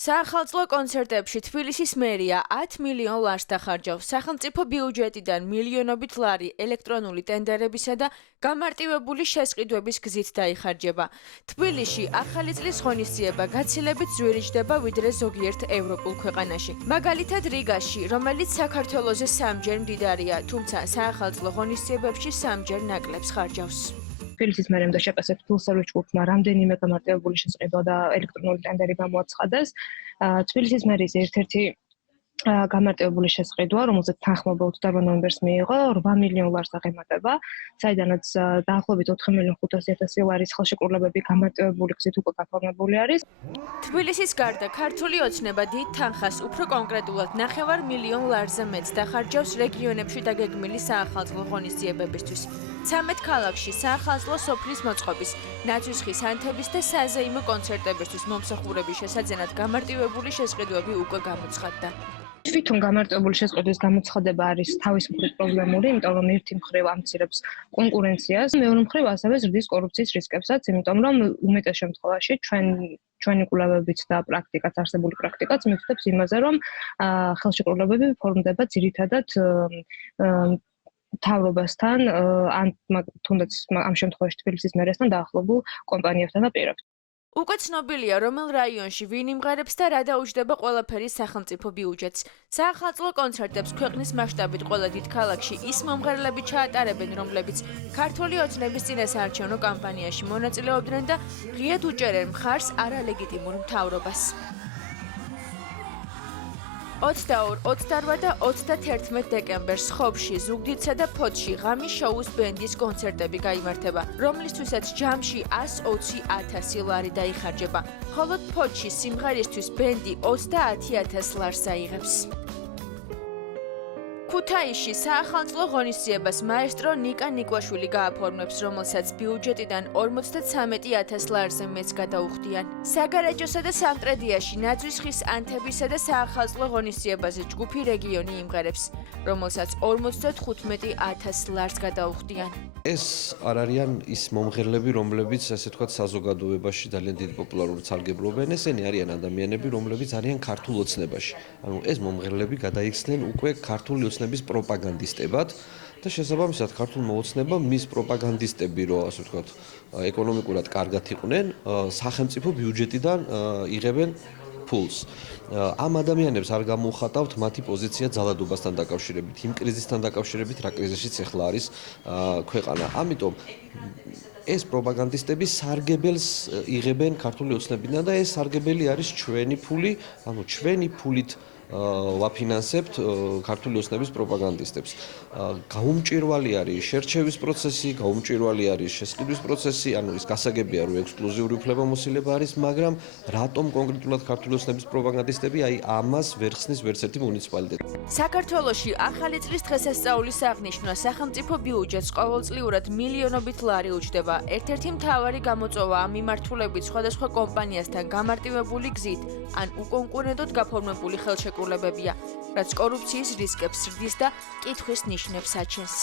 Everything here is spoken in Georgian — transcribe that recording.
საახალწლო კონცერტებში თბილისის მერია 10 მილიონ ლარს დახარჯავს. სახელმწიფო ბიუჯეტიდან მილიონობით ლარი ელექტრონული ტენდერებისა და გამარტივებული შესყიდვების გზით დაიხარჯება. თბილისში ახალი წლის ღონისძიება გაცილებით ზვირიჯდება ვიდრე ზოგიერთ ევროპულ ქვეყანაში. მაგალითად რიგაში, რომელიც საქართველოზე სამჯერ მდიდარია, თუმცა საახალწლო ღონისძიებებში სამჯერ ნაკლებს ხარჯავს. თბილისის მერია უნდა შეპასებს ფულსერვის ჯგუფმა რამდენიმე გამარტივებული შესყიდვა და ელექტრონული ტენდერი გამოაცხადეს. თბილისის მერიის ერთ-ერთი გამარტივებული შესყიდვა, რომელზეც თანხმობა 20 ნოემბერს მიიღო, 8 მილიონ ლარს აღემატება, საიდანაც დაახლოებით 4.500.000 ლარის ხელშეკრულებები გამარტივებული გზით უკვე გაფორმებული არის. თბილისის გარდა ქართული ოცნება დიდ თანხას უფრო კონკრეტულად 9 მილიონ ლარზე მეტს დახარჯავს რეგიონებში დაგეგმილი საახალწლო ღონისძიებებისთვის. 13 ქალაქში საახალწლო სოფლის მოწყობის, ნაცვისხის ანთების და საზეიმო კონცერტებისთვის მომსახურების შესაძენად გამარტივებული შესყიდვები უკვე გამოცხადდა. თვითონ გამარტივებული შესყიდვის გამოცხადება არის თავის მხრივ პრობლემური, იმიტომ რომ ერთი მხრივ ამცირებს კონკურენციას, მეორე მხრივ ასევე ზრდის კორუფციის რისკებსაც, იმიტომ რომ უმეტეს შემთხვევაში ჩვენი კვლევებით და პრაქტიკაც, არსებული პრაქტიკაც მივხვდებს იმაზე, რომ ხელშეკრულებები ფორმდება ძირითადად მთავრობასთან ან თუნდაც ამ შემთხვევაში თბილისის მერიასთან დაახლოებულ კომპანიებთან და პირებთან. უკვე ცნობილია, რომელ რაიონში ვინ იმღერებს და რა დაუჯდება ყველაფერი სახელმწიფო ბიუჯეტს. საახალწლო კონცერტებს ქვეყნის მასშტაბით ყველა დიდ ქალაქში ის მომღერლები ჩაატარებენ, რომლებიც ქართული ოცნების წინასაარჩევნო კამპანიაში მონაწილეობდნენ და ღიად უჭერენ მხარს არალეგიტიმურ მთავრობას. 22, 28 და 31 დეკემბერს ხობში, ზუგდიდსა და ფოთში ღამის შოუს ბენდის კონცერტები გაიმართება, რომლისთვისაც ჯამში 120.000 ლარი დაიხარჯება, ხოლო ფოთში სიმღერისთვის ბენდი 30.000 ლარს აიღებს. ქუთაისში საახალწლო ღონისძიებას მაესტრო ნიკა ნიკვაშვილი გააფორმებს, რომელსაც ბიუჯეტიდან 53.000 ლარზე მეტს გადაუხდიან. საგარეჯოსა და სამტრედიაში ნაცვისხის ანთებისა და საახალწლო ღონისძიებაზე ჯგუფი რეგიონი იმღერებს, რომელსაც 55.000 ლარს გადაუხდიან. ეს არ არიან ის მომღერლები, რომლებიც ასე ვთქვათ საზოგადოებაში ძალიან დიდ პოპულარობას სარგებლობენ, ესენი არიან ადამიანები, რომლებიც არიან ქართულ ოცნებაში. ანუ ეს მომღერლები გადაიქცნენ უკვე ქართული ოცნების პროპაგანდისტებად და შესაბამისად ქართულმა ოცნებამ მის პროპაგანდისტები, რომ ასე ვთქვათ, ეკონომიკურად კარგად იყვნენ, სახელმწიფო ბიუჯეტიდან იღებენ ფულს. ამ ადამიანებს არ გამოუხატავთ მათი პოზიცია ძალადობასთან დაკავშირებით, იმ კრიზისთან დაკავშირებით, რა კრიზისშიც ახლა არის ქვეყანა. ამიტომ ეს პროპაგანდისტები სარგებელს იღებენ ქართული ოცნებიდან და ეს სარგებელი არის ჩვენი ფული, ანუ ჩვენი ფულით ვაფინანსებთ ქართული ოცნების პროპაგანდისტებს. გაუმჭირვალი არის შერჩევის პროცესი, გაუმჭირვალი არის შესყიდვის პროცესი, ანუ ის გასაგებია, რომ ექსკლუზიური უფლებამოსილება არის, მაგრამ რატომ კონკრეტულად ქართული ოცნების პროპაგანდისტები აი ამას ვერ ხსნის ვერც ერთი მუნიციპალიტეტი. საქართველოში ახალი წლის დღესასწაულის აღნიშვნა სახელმწიფო ბიუჯეტს ყოველწლიურად მილიონობით ლარი უჯდება. ერთ-ერთი მთავარი გამოწვევა ამ მიმართულებით სხვადასხვა კომპანიასთან გამარტივებული გზით ან უკონკურენტოდ გაფორმებული ხელშეკრულებებია, რაც კორუფციის რისკებს ზრდის და კითხვის ნიშნებს აჩენს.